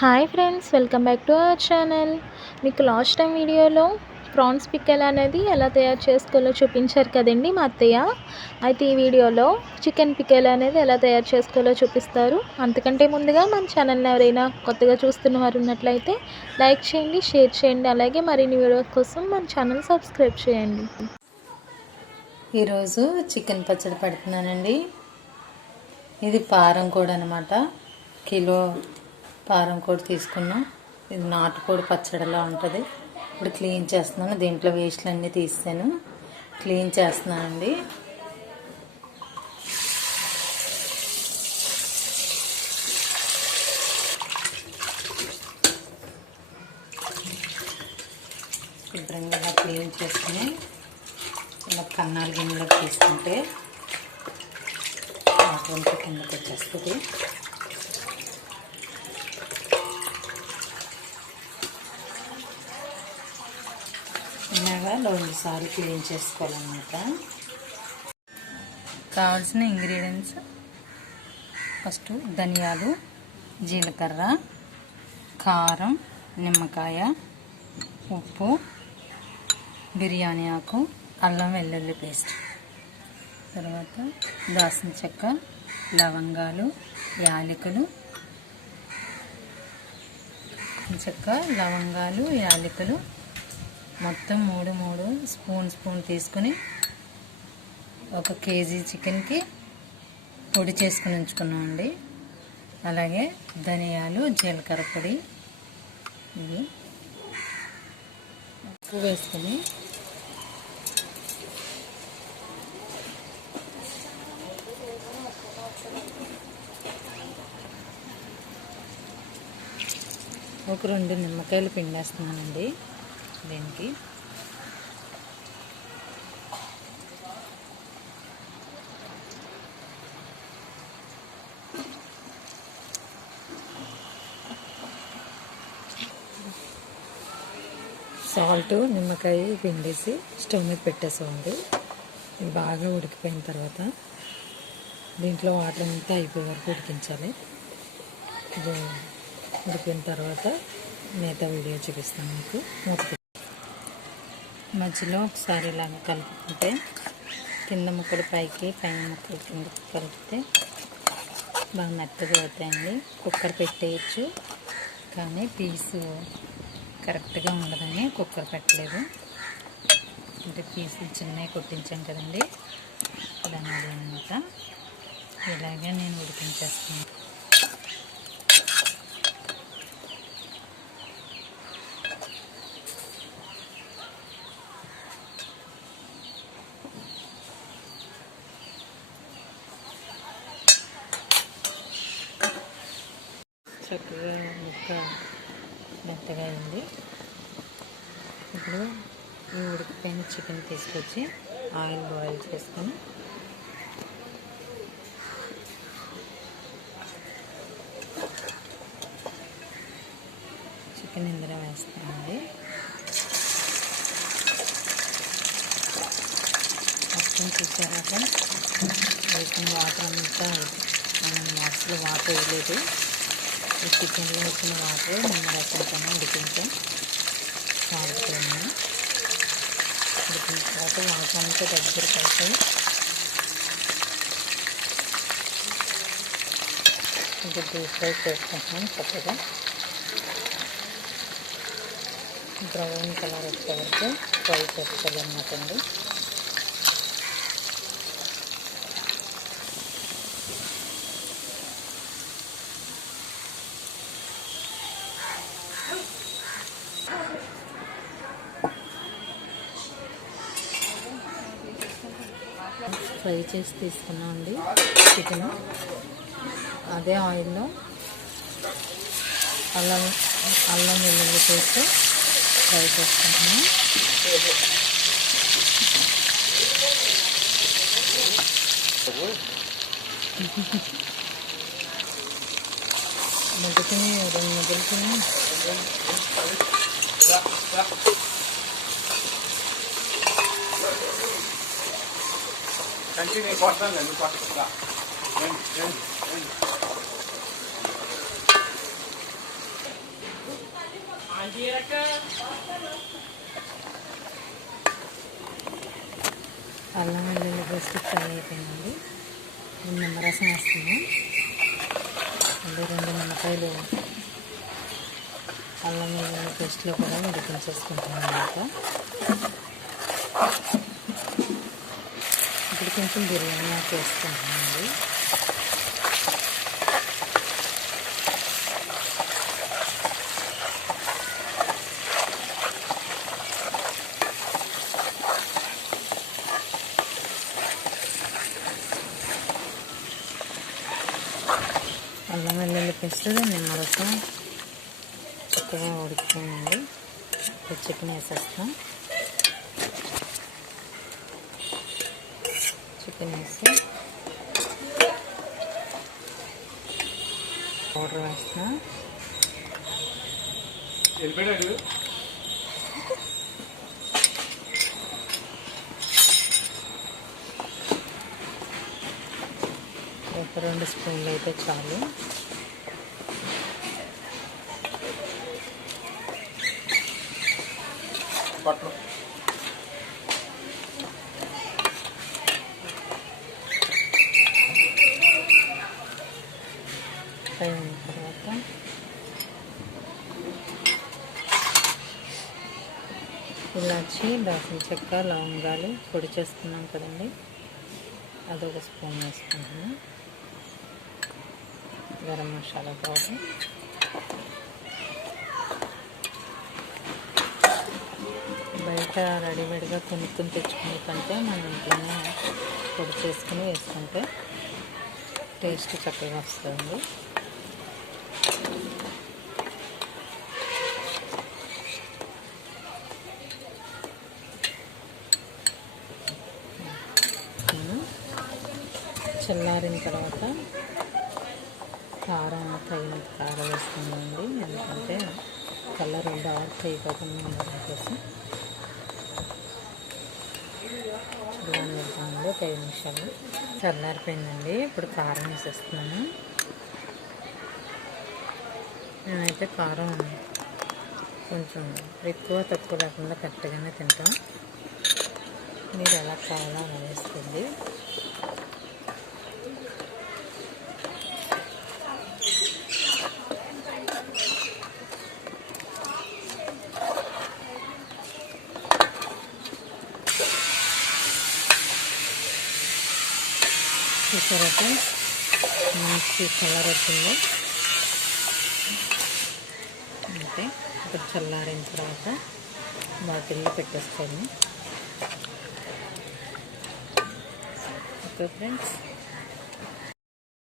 Hi friends welcome back to our channel మీకు last time వీడియోలో prawns pickle అనేది ఎలా తయారు చేసుకోవాలో చూపించారు కదండి మా అత్తయ్య. అయితే ఈ వీడియోలో చికెన్ పిక్కల్ అనేది ఎలా తయారు చేసుకోవాలో చూపిస్తారు. అంతకంటే ముందుగా మన ఛానల్ని ఎవరైనా కొత్తగా చూస్తున్న వారు ఉన్నట్లయితే లైక్ చేయండి షేర్ చేయండి అలాగే మరిన్ని వీడియోస్ కోసం మన ఛానల్ సబ్స్క్రైబ్ చేయండి. ఈరోజు చికెన్ పచ్చడి పెడుతున్నానండి. ఇది పారం కూడా అనమాట కిలో పారం కోడి తీసుకున్నాం. ఇది నాటుకోడి పచ్చడిలా ఉంటుంది. ఇప్పుడు క్లీన్ చేస్తున్నాను. దీంట్లో వేస్ట్లు అన్నీ తీసాను. క్లీన్ చేస్తున్నానండి. శుభ్రంగా క్లీన్ చేసుకుని ఇలా కన్నాలు గిన్నెలకు తీసుకుంటే కిందకి వచ్చేస్తుంది. ఇలాగా రెండు సార్లు క్లీన్ చేసుకోవాలన్నమాట. కావాల్సిన ఇంగ్రీడియంట్స్ ఫస్ట్ ధనియాలు జీలకర్ర కారం నిమ్మకాయ ఉప్పు బిర్యానీ ఆకు అల్లం వెల్లుల్లి పేస్ట్. తర్వాత దాసిన చెక్క లవంగాలు యాలకులు చెక్క లవంగాలు యాలకులు మొత్తం మూడు మూడు స్పూన్ స్పూన్ తీసుకుని ఒక కేజీ చికెన్కి పొడి చేసుకుని ఉంచుకున్నామండి అలాగే ధనియాలు జీలకర్ర పొడి ఇవి ఉప్పు వేసుకుని ఒక రెండు నిమ్మకాయలు పిండేస్తున్నానండి. దీనికి. సాల్ట్ నిమ్మకాయ పిండేసి స్టవ్ మీద పెట్టేసామండి ఇది బాగా ఉడికిపోయిన తర్వాత దీంట్లో వాటర్ అంతా అయిపోయే వరకు ఉడికించాలి. ఇది ఉడికిన తర్వాత మిగతా వీడియో చూపిస్తాను మీకు. మూత మధ్యలో ఒకసారి ఇలాగ కలుపుకుంటే కింద ముక్కలు పైకి పైన ముక్కలు కిందకి కలిపితే బాగా మెత్తగా అవుతాయండి. కుక్కర్ పెట్టేయచ్చు కానీ పీసు కరెక్ట్గా ఉండదని కుక్కర్ పెట్టలేదు. అంటే పీసులు చిన్నవి కొట్టించాం కదండి దాని అనమాట ఇలాగే నేను ఉడికించేస్తాను చక్కగా ముక్క మెత్తగా అయింది. ఇప్పుడు ఈ ఉడికిపోయిన చికెన్ తీసుకొచ్చి ఆయిల్ బాయిల్ చేసుకొని చికెన్ ఇందులో వేస్తామండి మొత్తం చూసారా? వేసిన వాటర్ అంతా మనం అసలు వాటర్ వేయలేదు. ఈ చికెన్లో వచ్చిన వాటర్ నిమ్మరసంతోనే ఉడికించాం. సాగుతున్నాను ఉడికిన తర్వాత వాటర్ అంతా దగ్గర పడతాయి. ఇంకా డీప్ ఫ్రై చేసుకుంటున్నాం చక్కగా. బ్రౌన్ కలర్ వచ్చే వరకు ఫ్రై చేసుకోవాలన్నమాట అండి. ఫ్రై చేసి తీసుకున్నాం అండి చికెన్. అదే ఆయిల్లో అల్లం అల్లం వెల్లుల్లి పేస్ట్ ఫ్రై చేసుకుంటున్నాం. మొదటిని రెండు మొదలుకుని కొట్టకుండా రండి రండి రండి అల్లం వెల్లుల్లి పేస్ట్ ఫ్రై అయిపోయిందండి. ఇప్పుడు నిమ్మరసం వేస్తున్నాం. మళ్ళీ రెండు నిమ్మకాయలు అల్లం వెల్లుల్లి పేస్ట్లో కూడా ఉడికించేసుకుంటున్నాం అన్నమాట. ఇప్పుడు కొంచెం బిర్యానీ ఆకు వేసుకుంటున్నామండి అల్లం వెల్లుల్లి పేస్ట్ నిమ్మరసం చక్కగా ఉడికిపోయిందండి. ఇప్పుడు చికెన్ వేసేస్తాం. చికెన్ వేసి పౌడర్ వెళ్ళిపోయాడు? ఒక రెండు స్పూన్లు అయితే చాలు. పట్టు. అయిన తర్వాత ఇలాచి దాల్చిన చెక్క లవంగాలు పొడి చేసుకున్నాం కదండి. అదొక స్పూన్ వేసుకుంటున్నాం. గరం మసాలా పౌడర్. బయట రెడీమేడ్గా కొనుక్కుని తెచ్చుకునే కంటే మనం ఇంట్లోనే పొడి చేసుకుని వేసుకుంటే టేస్ట్ చక్కగా వస్తుంది నేను చల్లారిన తర్వాత కారం తగినంత కారం వేసుకుందండి ఎందుకంటే కలర్ డార్క్ అయిపోకుండా ఉండడం కోసం చల్లారిపోయింది ఒక ఐదు నిమిషాలు. చల్లారిపోయిందండి. ఇప్పుడు కారం వేసేస్తున్నాను. నేనైతే కారం కొంచెం ఎక్కువ తక్కువ లేకుండా కరెక్ట్గానే తింటాం. మీరు ఎలా కావాలో అలా వేసుకోండి. చూసారా ఫ్రెండ్స్ మంచి కలర్ వచ్చింది. అంటే ఇప్పుడు చల్లారిన తర్వాత బాటిల్లో పెట్టేస్తాను ఓకే ఫ్రెండ్స్